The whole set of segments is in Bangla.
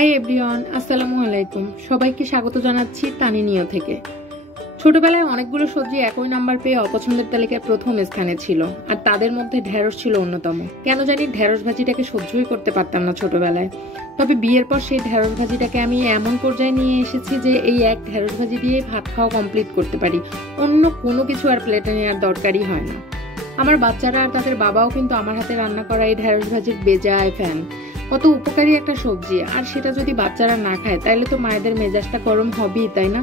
হাই এভরিওয়ান, আসসালামু আলাইকুম। সবাইকে স্বাগত জানাচ্ছি তানিনিও থেকে। ছোটবেলায় অনেকগুলো সবজি একই নাম্বার পেয়ে অপছন্দের তালিকায় প্রথম স্থানে ছিল, আর তাদের মধ্যে ঢেঁড়স ছিল অন্যতম। কেন জানি ঢেঁড়স ভাজিটাকে সহ্যই করতে পারতাম না ছোটবেলায়। তবে বিয়ের পর সেই ঢেঁড়স ভাজিটাকে আমি এমন পর্যায়ে নিয়ে এসেছি যে এই এক ঢেঁড়স ভাজি দিয়ে ভাত খাওয়া কমপ্লিট করতে পারি, অন্য কোনো কিছু আর প্লেটে নেওয়ার দরকারই হয় না। আমার বাচ্চারা আর তাদের বাবাও কিন্তু আমার হাতে রান্না করা এই ঢেঁড়স ভাজির বেজায় ফ্যান। কত উপকারী একটা সবজি, আর সেটা যদি বাচ্চারা না খায় তাহলে তো মায়েদের মেজাজটা গরম হবেই, তাই না?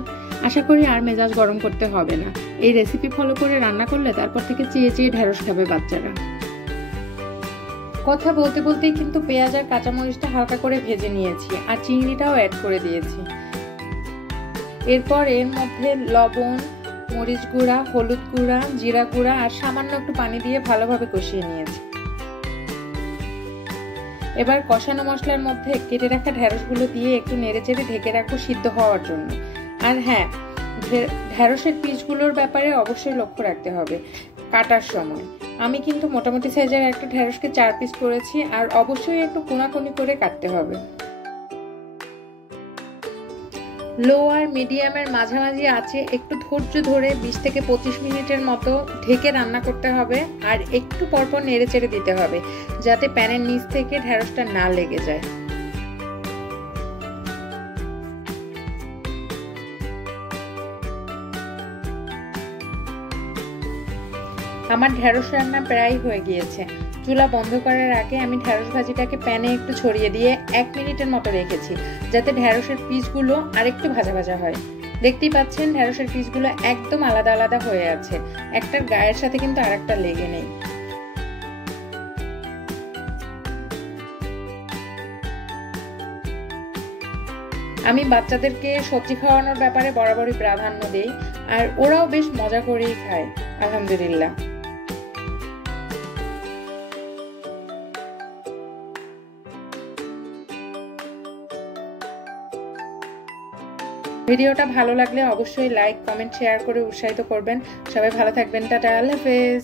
আশা করি আর মেজাজ গরম করতে হবে না। এই রেসিপি ফলো করে রান্না করলে তারপর থেকে চেয়ে চেয়ে ঢেঁড়স খাবে বাচ্চারা। কথা বলতে বলতেই কিন্তু পেঁয়াজ আর কাঁচামরিচটা হালকা করে ভেজে নিয়েছি, আর চিংড়িটাও অ্যাড করে দিয়েছি। এরপর এর মধ্যে লবণ, মরিচ গুঁড়া, হলুদ গুঁড়া, জিরা গুঁড়া আর সামান্য একটু পানি দিয়ে ভালোভাবে কষিয়ে নিয়েছি। এবার কষানো মশলার মধ্যে কেটে রাখা ঢেঁড়সগুলো দিয়ে একটু নেড়েচেড়ে ঢেকে রাখবো সিদ্ধ হওয়ার জন্য। আর হ্যাঁ, ঢেঁড়সের পিসগুলোর ব্যাপারে অবশ্যই লক্ষ্য রাখতে হবে কাটার সময়। আমি কিন্তু মোটামুটি সাইজের একটা ঢেঁড়সকে 4 পিস করেছি, আর অবশ্যই একটু কোনাকুনি করে কাটতে হবে। লো আর মিডিয়ামের মাঝামাঝি আছে একটু ধৈর্য ধরে 20 থেকে 25 মিনিটের মতো ঢেকে রান্না করতে হবে, আর একটু পরপর নেড়ে চেড়ে দিতে হবে যাতে প্যানের নিচ থেকে ঢেঁড়সটা না লেগে যায়। আমার ঢেঁড়স রান্না প্রায় হয়ে গিয়েছে। চুলা বন্ধ করার আগে আমি ঢেঁড়স ভাজিটাকে প্যানে একটু ছড়িয়ে দিয়ে 1 মিনিটের মতো রেখেছি, যাতে ঢেঁড়সের পিসগুলো আরেকটু ভাজা ভাজা হয়। দেখতেই পাচ্ছেন ঢেঁড়সের পিসগুলো একদম আলাদা আলাদা হয়ে আছে, একটার গায়ের সাথে কিন্তু আরেকটা লেগে নেই। আমি বাচ্চাদেরকে সবজি খাওয়ানোর ব্যাপারে বরাবরই প্রাধান্য দেই, আর ওরাও বেশ মজা করেই খায়, আলহামদুলিল্লাহ। ভিডিওটা ভালো লাগলে অবশ্যই লাইক, কমেন্ট, শেয়ার করে উৎসাহিত করবেন। সবাই ভালো থাকবেন। টাটা, আল্লাহ হাফেজ।